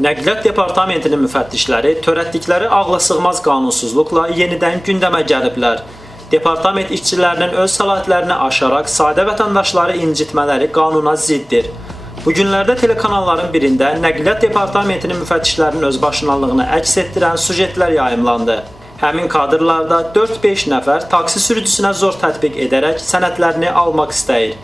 Nəqliyyat Departamentinin müfəttişləri törətdikləri ağlasığmaz qanunsuzluqla yenidən gündəmə gəliblər. Departament işçilərinin öz səlahiyyətlərini aşaraq sadə vətəndaşları incitmələri qanuna ziddir. Bu günlərdə telekanalların birində Nəqliyyat Departamentinin müfəttişlərinin özbaşınalığını əks etdirən sujetlər yayımlandı. Həmin kadrlarda 4-5 nəfər taksi sürücüsünə zor tətbiq edərək sənədlərini almaq istəyir.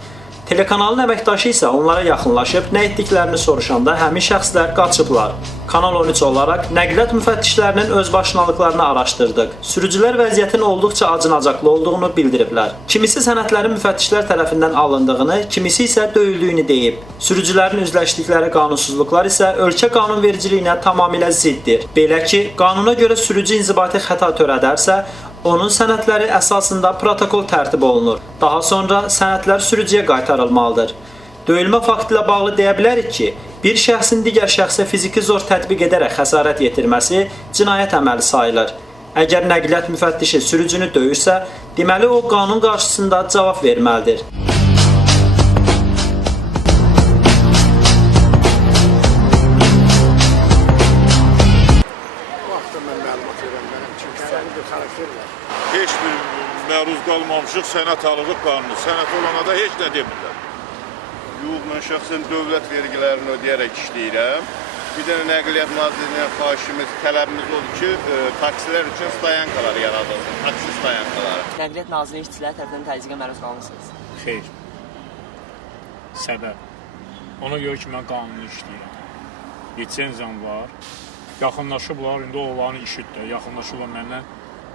Telekanalın əməkdaşı isə onlara yaxınlaşıb nə etdiklərini soruşanda həmin şəxslər qaçıblar. Kanal 13 olaraq nəqliyyat müfəttişlərinin özbaşınalıqlarını araşdırdıq. Sürücülər vəziyyətin olduqca acınacaqlı olduğunu bildiriblər. Kimisi sənədlərin müfəttişlər tərəfindən alındığını, kimisi isə döyüldüyünü deyib. Sürücülərin üzləşdikləri qanunsuzluqlar isə ölkə qanunvericiliyinə tamamilə ziddir. Belə ki, qanuna görə sürücü inzibati xəta törədərsə, onun sənədləri əsasında protokol tərtib olunur. Daha sonra sənədlər sürücüyə qaytarılmalıdır. Döyülmə faktı ilə bağlı deyə bilərik ki, bir şəxsin digər şəxsə fiziki zor tətbiq edərək xəsarət yetirməsi cinayət əməli sayılır. Əgər nəqliyyat müfəttişi sürücünü döyürsə, deməli o qanun qarşısında cavab verməlidir. Heç bir məruz qalmamışıq, sənət alırıq qanunu. Sənət olana da heç nə demirlər. Yox, mən şəxsən dövlət vergilərini ödəyərək işləyirəm. Bir dənə Nəqliyyat Nazirliyinə xahişimiz, tələbimiz odur ki, taksilər üçün stayankalar yaradılsın, taksi stayankaları. Nəqliyyat Nazirliyi işçiləri tərəfindən təzyiqə məruz qalmısınız? Xeyr. Səbəb. Ona görə ki, mən qanunu işləyirəm. Lisenziyam var. Yaxınlaşıblar, indi onların işidir. Yaxınlaşıblar məndən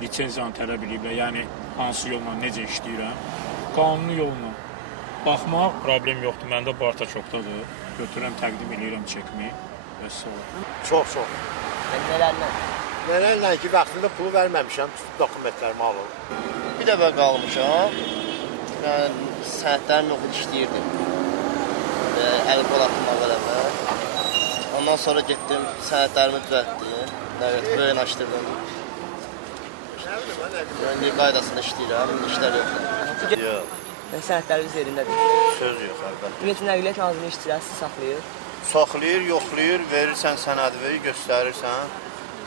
lisenziyanı tələb ediblər. Yəni, hansı yolla, necə işləyirəm. Qanuni yolla baxmaq problem yoxdur. Məndə barta çoxdadır. Götürürəm, təqdim edirəm çəkmi. Çox. Nələrlə? Nələrlə ki, vaxtında pulu verməmişəm, dokumentlərimi alır. Bir dəfə qalmışam. Yəni, sənədlərim yox idi, işləyirdim. Əli qol atmaq vələmə. Ondan sonra getdim, sənədlərimi düzəltdim. Böyün açdırdım. İndi qaydasında işləyirəm, işlər yoxdur. Yox. Sənədləriniz yerindədir. Söz yox, əlbəttə. Ümumiyyətlə, Nəqliyyat Nazirliyi işçiləri sizi saxlayır. Saxlayır, yoxlayır, verirsən sənədi verir, göstərirsən,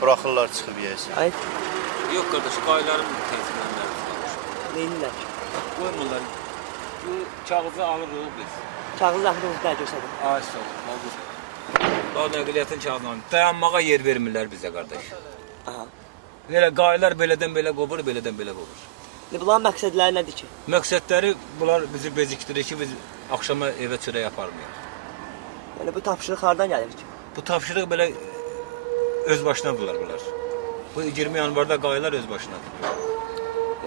buraxırlar çıxıb yeyəsən. Yox qardaş, qayların təsirindən məruz qalmışıq. Neyinlər? Qoymurlar. Bu kağızı alırıq biz. Kağız axırımız da göstərin. Ay sağ ol. Daha nəqliyyatın kağızını dayanmağa yer vermirlər bizə qardaş. Aha. Belə qaylar belədən belə qovur, belədən belə qovur. Bunların məqsədləri nədir ki? Məqsədləri bunlar bizi bezikdirir ki, biz axşama evə çörək aparmayaq. Yəni bu tapşırıq hardan gəlir ki? Bu tapşırıq belə öz başınadırlar bunlar. Bu 20 yanvarda qaylar öz başınadır.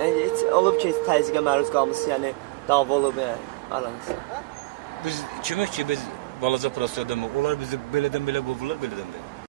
Yəni heç olub ki, təzyiqə məruz qalmışsınız, yəni dava olub aranızda. Biz kimik ki, biz balaca prosedurda onlar bizi belədən belə qovurlar, belədən belə.